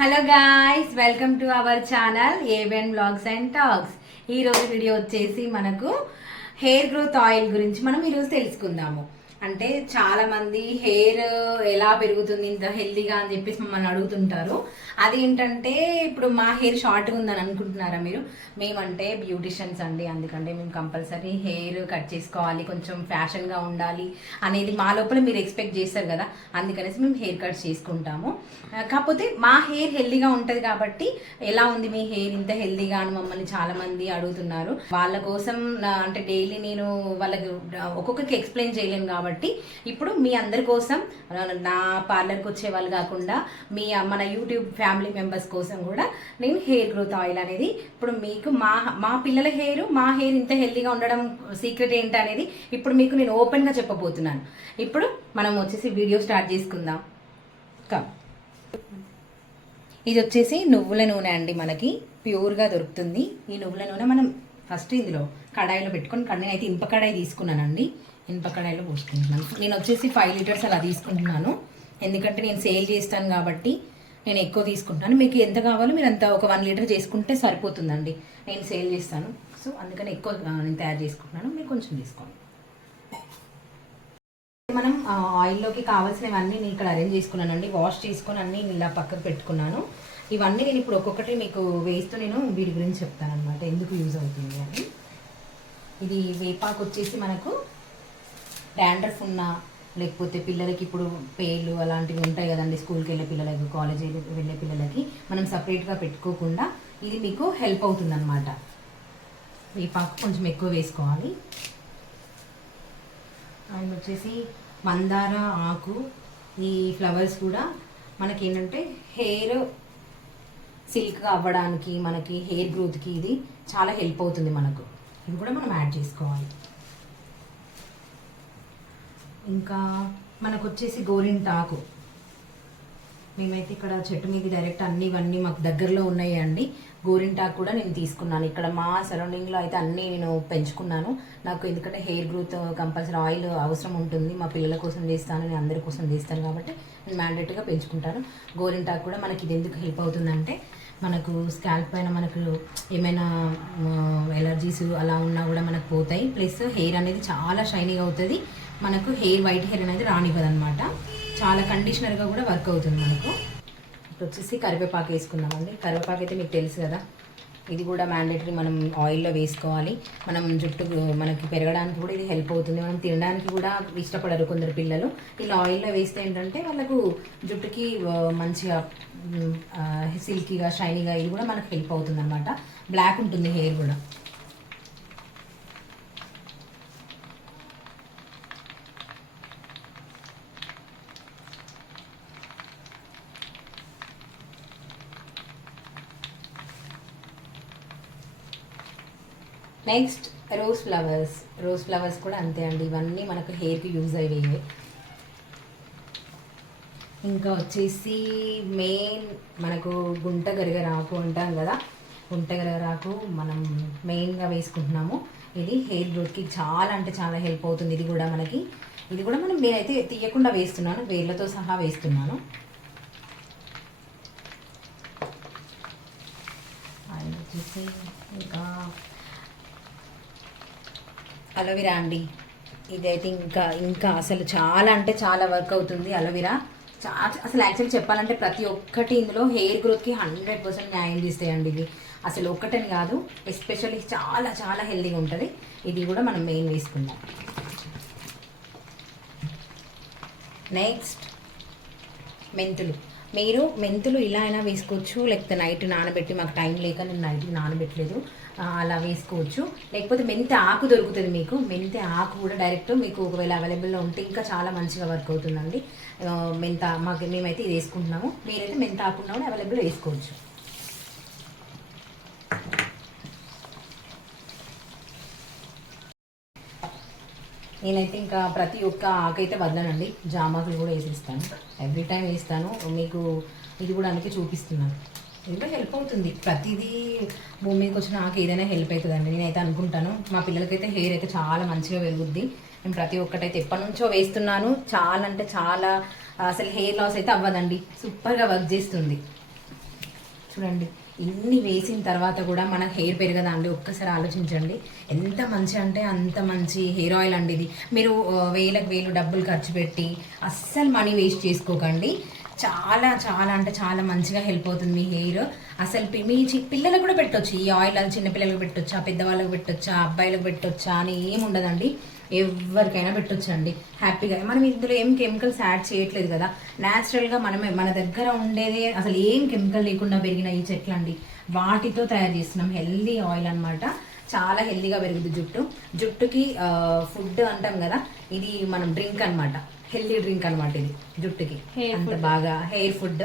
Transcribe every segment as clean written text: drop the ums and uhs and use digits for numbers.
Hello guys, welcome to our channel Eben blogs and talks. ఈరోజు video వచ్చేసి మనకు hair growth oil గురించి మనం ఈరోజు తెలుసుకుందాము. అంటే చాలా మంది హెయిర్ ఎలా పెరుగుతుంది ఇంత హెల్దీగా అని చెప్పేసి మమ్మల్ని అడుగుతుంటారు. అదేంటంటే ఇప్పుడు మా హెయిర్ షార్ట్గా ఉందని అనుకుంటున్నారా మీరు? మేమంటే బ్యూటిషియన్స్ అండి, అందుకంటే మేము కంపల్సరీ హెయిర్ కట్ చేసుకోవాలి, కొంచెం ఫ్యాషన్గా ఉండాలి అనేది మా లోపల మీరు ఎక్స్పెక్ట్ చేస్తారు కదా, అందుకనేసి మేము హెయిర్ కట్ చేసుకుంటాము. కాకపోతే మా హెయిర్ హెల్దీగా ఉంటుంది కాబట్టి ఎలా ఉంది మీ హెయిర్ ఇంత హెల్దీగా అని మమ్మల్ని చాలామంది అడుగుతున్నారు. వాళ్ళ కోసం అంటే డైలీ నేను వాళ్ళకి ఒక్కొక్కరికి ఎక్స్ప్లెయిన్ చేయలేను కాబట్టి ఇప్పుడు మీ అందరి కోసం నా పార్లర్కి వచ్చే వాళ్ళు కాకుండా మన యూట్యూబ్ ఫ్యామిలీ మెంబర్స్ కోసం కూడా నేను హెయిర్ గ్రోత్ ఆయిల్ అనేది ఇప్పుడు మీకు మా పిల్లల మా హెయిర్ ఇంత హెల్దీగా ఉండడం సీక్రెట్ ఏంటి అనేది ఇప్పుడు మీకు నేను ఓపెన్గా చెప్పబోతున్నాను. ఇప్పుడు మనం వచ్చేసి వీడియో స్టార్ట్ చేసుకుందాం. ఇది వచ్చేసి నువ్వుల నూనె అండి, మనకి ప్యూర్గా దొరుకుతుంది. ఈ నువ్వుల నూనె మనం ఫస్ట్ ఇందులో కడాయిలో పెట్టుకొని, నేను అయితే ఇనుప కడాయి తీసుకున్నానండి, ఇనుప కడాయిలో పోసుకుంటున్నాను. నేను వచ్చేసి 5 లీటర్స్ అలా తీసుకుంటున్నాను, ఎందుకంటే నేను సేల్ చేస్తాను కాబట్టి నేను ఎక్కువ తీసుకుంటున్నాను. మీకు ఎంత కావాలో మీరు అంత ఒక 1 లీటర్ చేసుకుంటే సరిపోతుందండి, నేను సేల్ చేస్తాను. సో అందుకని ఎక్కువ నేను తయారు చేసుకుంటున్నాను, మీరు కొంచెం తీసుకోండి. మనం ఆయిల్లోకి కావాల్సినవన్నీ నేను ఇక్కడ అరేంజ్ చేసుకున్నానండి, వాష్ చేసుకొని అన్నీ ఇలా పక్కకు పెట్టుకున్నాను. ఇవన్నీ నేను ఇప్పుడు ఒక్కొక్కటి మీకు వేస్తూ నేను వీటి గురించి చెప్తాను అనమాట, ఎందుకు యూజ్ అవుతుంది అని. ఇది వేపాకు వచ్చేసి మనకు డాండ్రఫ్ ఉన్న, లేకపోతే పిల్లలకి ఇప్పుడు పేర్లు అలాంటివి ఉంటాయి కదండి, స్కూల్కి వెళ్ళే పిల్లలకి, కాలేజీ వెళ్ళే పిల్లలకి మనం సపరేట్గా పెట్టుకోకుండా ఇది మీకు హెల్ప్ అవుతుంది అనమాట. వేపాకు కొంచెం ఎక్కువ వేసుకోవాలి. అండ్ వచ్చేసి మందార ఆకు, ఈ ఫ్లవర్స్ కూడా మనకి ఏంటంటే హెయిర్ సిల్క్గా అవ్వడానికి, మనకి హెయిర్ గ్రోత్కి ఇది చాలా హెల్ప్ అవుతుంది మనకు. ఇది కూడా మనం యాడ్ చేసుకోవాలి. ఇంకా మనకు వచ్చేసి గోరింటాకు, మేమైతే ఇక్కడ చెట్టు మీద డైరెక్ట్ ఇవన్నీ మాకు దగ్గరలో ఉన్నాయి అండి. గోరింటాకు కూడా నేను తీసుకున్నాను, ఇక్కడ మా సరౌండింగ్లో అయితే అన్నీ నేను పెంచుకున్నాను. నాకు ఎందుకంటే హెయిర్ గ్రోత్ కంపల్సరీ ఆయిల్ అవసరం ఉంటుంది, మా పిల్లల కోసం చేస్తాను, నేను అందరి కోసం చేస్తాను కాబట్టి నేను మ్యాండేట్గా పెంచుకుంటాను. గోరింటాకు కూడా మనకి ఇది ఎందుకు హెల్ప్ అవుతుందంటే, మనకు స్కాల్ప్ పైన మనకు ఏమైనా ఎలర్జీస్ అలా ఉన్నా కూడా మనకు పోతాయి, ప్లస్ హెయిర్ అనేది చాలా షైనీగా అవుతుంది, మనకు వైట్ హెయిర్ అనేది రానివ్వదు అనమాట. చాలా కండిషనర్గా కూడా వర్క్ అవుతుంది మనకు. ఇప్పుడు వచ్చేసి కరివేపాకు వేసుకుందామండి. కరివేపాకు అయితే మీకు తెలుసు కదా, ఇది కూడా మ్యాండేటరీ మనం ఆయిల్లో వేసుకోవాలి. మనం జుట్టు మనకి పెరగడానికి కూడా ఇది హెల్ప్ అవుతుంది. మనం తినడానికి కూడా ఇష్టపడరు కొందరు పిల్లలు, ఇలా ఆయిల్లో వేస్తే ఏంటంటే వాళ్ళకు జుట్టుకి మంచిగా సిల్కీగా షైనీగా ఇది కూడా మనకు హెల్ప్ అవుతుంది అనమాట. బ్లాక్ ఉంటుంది హెయిర్ కూడా. నెక్స్ట్ రోజ్ ఫ్లవర్స్ కూడా అంతే అండి, ఇవన్నీ మనకు హెయిర్కి యూజ్ అయ్యేవి. ఇంకా వచ్చేసి మెయిన్ మనకు గుంట గరిగరాకు అంటాం కదా, గుంట గరిగరాకు మనం మెయిన్గా వేసుకుంటున్నాము. ఇది హెయిర్ గ్రోత్కి చాలా అంటే చాలా హెల్ప్ అవుతుంది. ఇది కూడా మనం నేనైతే తీయకుండా వేస్తున్నాను, వేర్లతో సహా వేస్తున్నాను. అండ్ వచ్చేసి ఇంకా అలోవెరా అండి, ఇదైతే ఇంకా అసలు చాలా అంటే చాలా వర్క్ అవుతుంది అలోవెరా. అసలు యాక్చువల్లీ చెప్పాలంటే ప్రతి ఒక్కటి ఇందులో హెయిర్ గ్రోత్కి 100% న్యాయం చేస్తాయండి. ఇవి అసలు ఒక్కటని కాదు, ఎస్పెషల్లీ చాలా చాలా హెల్దీగా ఉంటుంది. ఇది కూడా మనం మెయిన్ వేసుకుందాం. నెక్స్ట్ మెంతులు ఇలా అయినా వేసుకోవచ్చు, లేకపోతే నైట్ నానబెట్టి, మాకు టైం లేక నేను నైట్ నానబెట్టలేదు, అలా వేసుకోవచ్చు. లేకపోతే మెంతి ఆకు దొరుకుతుంది మీకు, మెంతి ఆకు కూడా డైరెక్ట్ మీకు ఒకవేళ అవైలబుల్లో ఉంటే ఇంకా చాలా మంచిగా వర్క్ అవుతుందండి. మేమైతే ఇది వేసుకుంటున్నాము, మీరైతే మెంతి ఆకు ఉన్నా కూడా అవైలబుల్ వేసుకోవచ్చు. నేనైతే ఇంకా ప్రతి ఒక్క ఆకైతే వదలనండి, జామాకులు కూడా వేసేస్తాను, ఎవ్రీ టైం వేస్తాను. మీకు ఇది కూడా అందుకే చూపిస్తున్నాను, ఇది కూడా హెల్ప్ అవుతుంది. ప్రతిదీ భూమి మీదకి వచ్చిన ఆకు ఏదైనా హెల్ప్ అవుతుందండి, నేనైతే అనుకుంటాను. మా పిల్లలకైతే హెయిర్ అయితే చాలా మంచిగా పెరుగుద్ది. నేను ప్రతి ఒక్కటైతే ఎప్పటి నుంచో వేస్తున్నాను, చాలా అంటే చాలా అసలు హెయిర్ లాస్ అయితే అవ్వదండి, సూపర్గా వర్క్ చేస్తుంది. చూడండి ఇన్ని వేసిన తర్వాత కూడా మన హెయిర్ పెరగదా అండి? ఒక్కసారి ఆలోచించండి. ఎంత మంచి అంటే అంత మంచి హెయిర్ ఆయిల్ అండి ఇది. మీరు వేలకు వేలు డబ్బులు ఖర్చు పెట్టి అస్సలు మనీ వేస్ట్ చేసుకోకండి. చాలా చాలా అంటే చాలా మంచిగా హెల్ప్ అవుతుంది మీ హెయిర్. అసలు మీ పిల్లలకు కూడా పెట్టొచ్చు ఈ ఆయిల్. అది చిన్నపిల్లలకు పెట్టొచ్చా, పెద్దవాళ్ళకి పెట్టొచ్చా, అబ్బాయిలకు పెట్టొచ్చా అని ఏమి ఉండదండి. ఎవరికైనా పెట్టొచ్చండి హ్యాపీగా. మనం ఇందులో ఏం కెమికల్స్ యాడ్ చేయట్లేదు కదా, న్యాచురల్గా మనమే మన దగ్గర ఉండేదే, అసలు ఏం కెమికల్ లేకుండా పెరిగిన ఈ చెట్లు అండి, వాటితో తయారు చేస్తున్నాం హెల్దీ ఆయిల్ అనమాట. చాలా హెల్దీగా పెరుగుతుంది జుట్టుకి. ఫుడ్ అంటాం కదా, ఇది మనం డ్రింక్ అనమాట, హెల్దీ డ్రింక్ అనమాట ఇది జుట్టుకి. అంత బాగా హెయిర్ ఫుడ్.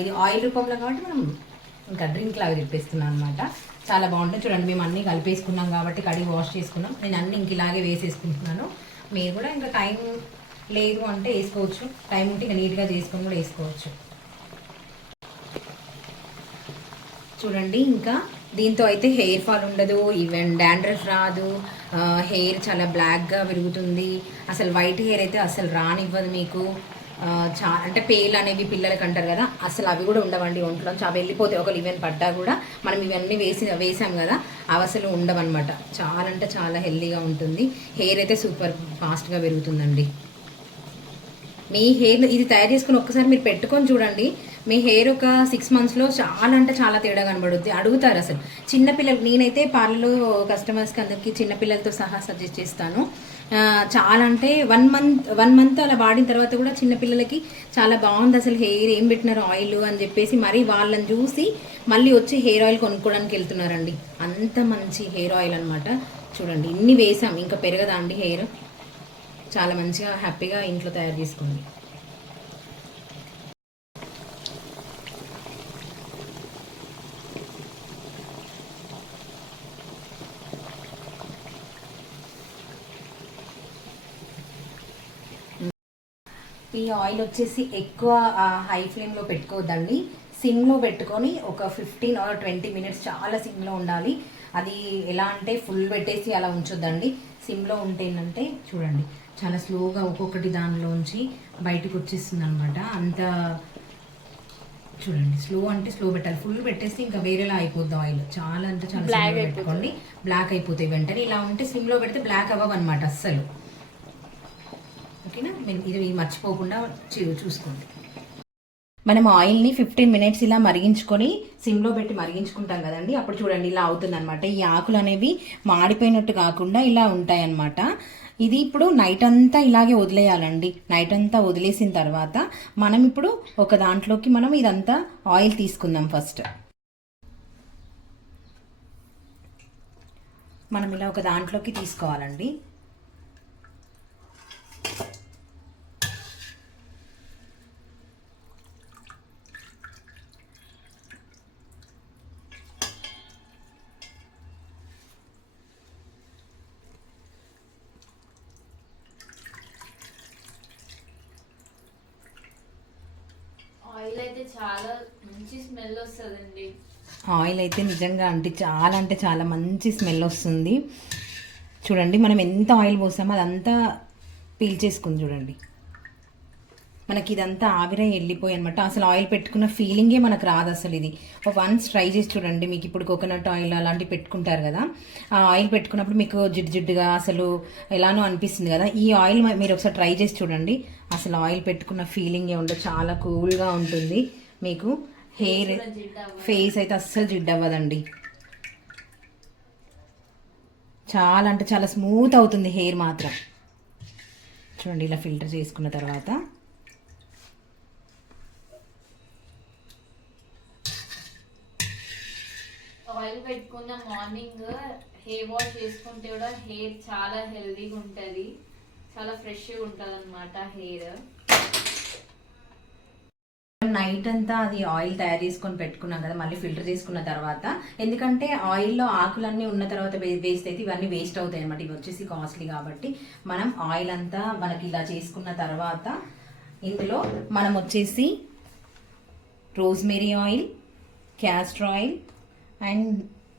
ఇది ఆయిల్ రూపంలో కాబట్టి మనం ఇంకా డ్రింక్ లాగా చెప్పేస్తున్నాం అనమాట. చాలా బాగుంటుంది. చూడండి మేము అన్నీ కలిపేసుకున్నాం కాబట్టి కడిగి వాష్ చేసుకున్నాం. నేను అన్నీ ఇంక ఇలాగే వేసేసుకుంటున్నాను. మీరు కూడా ఇంకా టైం లేదు అంటే వేసుకోవచ్చు, టైం ఉంటే ఇంకా నీట్గా చేసుకొని కూడా వేసుకోవచ్చు. చూడండి ఇంకా దీంతో అయితే హెయిర్ ఫాల్ ఉండదు, ఈవెన్ డాండ్రఫ్ రాదు, హెయిర్ చాలా బ్లాక్గా పెరుగుతుంది. అసలు వైట్ హెయిర్ అయితే అసలు రానివ్వదు మీకు. అంటే పేలు అనేవి పిల్లలకి అంటారు కదా, అసలు అవి కూడా ఉండవండి ఒంట్లో. చాలా వెళ్ళిపోతాయి ఒకళ్ళు ఈవెన్ పడ్డా కూడా. మనం ఇవన్నీ వేసాం కదా, అవి అసలు ఉండవన్నమాట. చాలా అంటే చాలా హెల్దీగా ఉంటుంది. హెయిర్ అయితే సూపర్ ఫాస్ట్గా పెరుగుతుందండి. మీ హెయిర్ ఇది తయారు చేసుకుని ఒక్కసారి మీరు పెట్టుకొని చూడండి. మీ హెయిర్ ఒక 6 monthsలో చాలా అంటే చాలా తేడా కనబడుద్ది. అడుగుతారు అసలు చిన్నపిల్లలు. నేనైతే పార్లర్లో కస్టమర్స్కి అందరికీ చిన్నపిల్లలతో సహా సజెస్ట్ చేస్తాను. చాలా అంటే 1 month అలా వాడిన తర్వాత కూడా చిన్నపిల్లలకి చాలా బాగుంది అసలు హెయిర్, ఏం పెట్టినారు ఆయిల్ అని చెప్పేసి మరి వాళ్ళని చూసి మళ్ళీ వచ్చి హెయిర్ ఆయిల్ కొనుక్కోవడానికి వెళ్తున్నారండి. అంత మంచి హెయిర్ ఆయిల్ అనమాట. చూడండి ఇన్ని వేసాం, ఇంకా పెరగదా అండి హెయిర్? చాలా మంచిగా హ్యాపీగా ఇంట్లో తయారు చేసుకోండి. ఈ ఆయిల్ వచ్చేసి ఎక్కువ హై ఫ్లేమ్లో పెట్టుకోవద్దండి, సిమ్లో పెట్టుకొని ఒక 15 or 20 minutes చాలా సిమ్లో ఉండాలి. అది ఎలా అంటే ఫుల్ పెట్టేసి అలా ఉంచొద్దండి. సిమ్లో ఉంటేనంటే చూడండి చాలా స్లోగా ఒక్కొక్కటి దానిలోంచి బయటకు వచ్చేస్తుంది అనమాట. అంత చూడండి స్లో అంటే స్లో పెట్టాలి, ఫుల్ పెట్టేసి ఇంకా వేరేలా అయిపోద్ది ఆయిల్. చాలా అంటే చాలా స్లో పెట్టుకోండి, బ్లాక్ అయిపోతాయి వెంటనే. ఇలా ఉంటే సిమ్లో పెడితే బ్లాక్ అవ్వవు అనమాట అస్సలు. ఓకేనా? ఇది మర్చిపోకుండా చూసుకోండి. మనం ఆయిల్ని 15 minutes ఇలా మరిగించుకొని సిమ్లో పెట్టి మరిగించుకుంటాం కదండి, అప్పుడు చూడండి ఇలా అవుతుంది అనమాట. ఈ ఆకులు అనేవి మాడిపోయినట్టు కాకుండా ఇలా ఉంటాయి అన్నమాట. ఇది ఇప్పుడు నైట్ అంతా ఇలాగే వదిలేయాలండి. నైట్ అంతా వదిలేసిన తర్వాత మనం ఇప్పుడు ఒక దాంట్లోకి మనం ఇదంతా ఆయిల్ తీసుకుందాం. ఫస్ట్ మనం ఇలా ఒక దాంట్లోకి తీసుకోవాలండి. ఆయిల్ అయితే చాలా మంచి స్మెల్ వస్తుందండి. ఆయిల్ అయితే నిజంగా అంటే చాలా మంచి స్మెల్ వస్తుంది. చూడండి మనం ఎంత ఆయిల్ పోసామో అదంతా పీల్చేసుకుంది. చూడండి మనకి ఇదంతా ఆవిరే వెళ్ళిపోయి అనమాట. అసలు ఆయిల్ పెట్టుకున్న ఫీలింగే మనకు రాదు అసలు. ఇది వన్స్ ట్రై చేసి చూడండి. మీకు ఇప్పుడు కోకోనట్ ఆయిల్ అలాంటివి పెట్టుకుంటారు కదా, ఆ ఆయిల్ పెట్టుకున్నప్పుడు మీకు జిడ్డుగా అసలు ఎలానో అనిపిస్తుంది కదా, ఈ ఆయిల్ మీరు ఒకసారి ట్రై చేసి చూడండి. అసలు ఆయిల్ పెట్టుకున్న ఫీలింగే ఉండదు, చాలా కూల్గా ఉంటుంది మీకు. హెయిర్ ఫేస్ అయితే అస్సలు జిడ్డు అవ్వదండి. చాలా అంటే చాలా స్మూత్ అవుతుంది హెయిర్ మాత్రం. చూడండి ఇలా ఫిల్టర్ చేసుకున్న తర్వాత ఆయిల్ పెట్టుకున్న మార్నింగ్ హెయిర్ వాష్ చేసుకుంటే కూడా హెయిర్ చాలా హెల్దీగా ఉంటుంది, చాలా ఫ్రెష్గా ఉంటుంది అనమాట హెయిర్. నైట్ అంతా అది ఆయిల్ తయారు చేసుకొని పెట్టుకున్నాం కదా, మళ్ళీ ఫిల్టర్ చేసుకున్న తర్వాత, ఎందుకంటే ఆయిల్లో ఆకులన్నీ ఉన్న తర్వాత వేస్ట్ అయితే ఇవన్నీ వేస్ట్ అవుతాయి అనమాట. ఇవి వచ్చేసి కాస్ట్లీ కాబట్టి మనం ఆయిల్ అంతా మనకి ఇలా చేసుకున్న తర్వాత ఇందులో మనం వచ్చేసి rosemary oil, castor oil and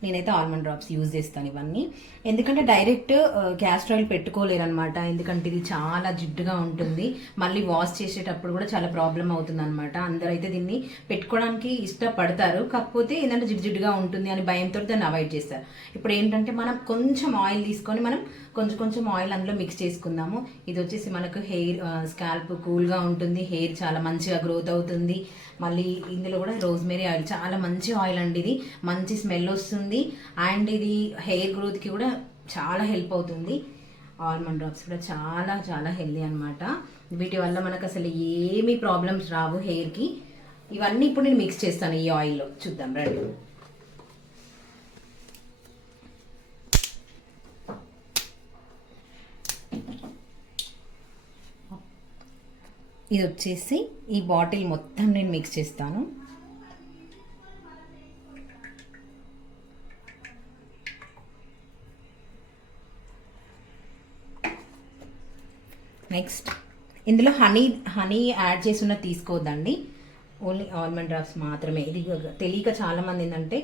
నేనైతే ఆల్మండ్ డ్రాప్స్ యూజ్ చేస్తాను ఇవన్నీ. ఎందుకంటే డైరెక్ట్ క్యాస్టర్ ఆయిల్ పెట్టుకోలేరు అనమాట, ఎందుకంటే ఇది చాలా జిడ్డుగా ఉంటుంది, మళ్ళీ వాష్ చేసేటప్పుడు కూడా చాలా ప్రాబ్లం అవుతుంది అనమాట. అందరైతే దీన్ని పెట్టుకోవడానికి ఇష్టపడతారు, కాకపోతే ఏంటంటే జిడ్డుగా ఉంటుంది అని భయంతో దాన్ని అవాయిడ్ చేస్తారు. ఇప్పుడు ఏంటంటే మనం కొంచెం ఆయిల్ తీసుకొని మనం కొంచెం ఆయిల్ అందులో మిక్స్ చేసుకుందాము. ఇది వచ్చేసి మనకు హెయిర్ స్కాల్ప్ కూల్గా ఉంటుంది, హెయిర్ చాలా మంచిగా గ్రోత్ అవుతుంది. మళ్ళీ ఇందులో కూడా రోజ్మెరీ ఆయిల్ చాలా మంచి ఆయిల్ అండి, ఇది మంచి స్మెల్ వస్తుంది అండ్ ఇది హెయిర్ గ్రోత్కి కూడా చాలా హెల్ప్ అవుతుంది. ఆల్మండ్ డ్రాప్స్ కూడా చాలా చాలా హెల్దీ అనమాట. వీటి వల్ల మనకు అసలు ఏమీ ప్రాబ్లమ్స్ రావు హెయిర్కి. ఇవన్నీ ఇప్పుడు నేను మిక్స్ చేస్తాను ఈ ఆయిల్లో, చూద్దాం రండి. ఇది వచ్చేసి ఈ బాటిల్ మొత్తం నేను మిక్స్ చేస్తాను. నెక్స్ట్ ఇందులో హనీ యాడ్ చేసి ఉన్న తీసుకోవద్దండి, ఓన్లీ ఆల్మండ్ డ్రాప్స్ మాత్రమే. ఇది తెలియక చాలామంది ఏంటంటే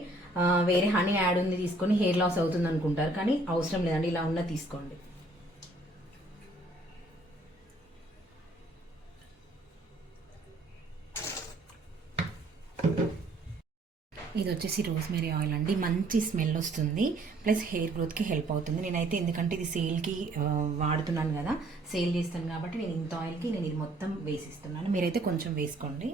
వేరే హనీ యాడ్ ఉంది తీసుకొని హెయిర్ లాస్ అవుతుంది అనుకుంటారు, కానీ అవసరం లేదండి, ఇలా ఉన్న తీసుకోండి. ఇది వచ్చేసి రోజ్మెరీ ఆయిల్ అండి, మంచి స్మెల్ వస్తుంది, ప్లస్ హెయిర్ గ్రోత్కి హెల్ప్ అవుతుంది. నేనైతే ఎందుకంటే ఇది సేల్కి వాడుతున్నాను కదా, సేల్ చేస్తాను కాబట్టి నేను ఇంత ఆయిల్కి నేను ఇది మొత్తం వేసిస్తున్నాను, మీరైతే కొంచెం వేసుకోండి.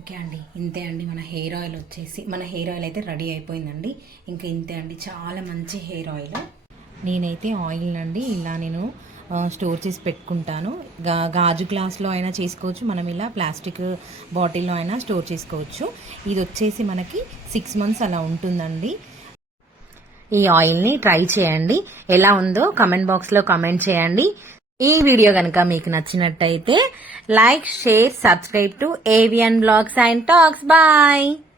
ఓకే అండి, ఇంతే అండి మన హెయిర్ ఆయిల్ వచ్చేసి, మన హెయిర్ ఆయిల్ అయితే రెడీ అయిపోయిందండి. ఇంకా ఇంతే అండి, చాలా మంచి హెయిర్ ఆయిల్. నేనైతే ఆయిల్ అండి ఇలా నేను స్టోర్ చేసి పెట్టుకుంటాను. గాజు గ్లాస్లో అయినా చేసుకోవచ్చు, మనం ఇలా ప్లాస్టిక్ బాటిల్లో అయినా స్టోర్ చేసుకోవచ్చు. ఇది వచ్చేసి మనకి 6 months అలా ఉంటుందండి. ఈ ఆయిల్ని ట్రై చేయండి, ఎలా ఉందో కమెంట్ బాక్స్లో కమెంట్ చేయండి. ఈ వీడియో కనుక మీకు నచ్చినట్టయితే like, share, subscribe to AVN Vlogs and Talks. Bye.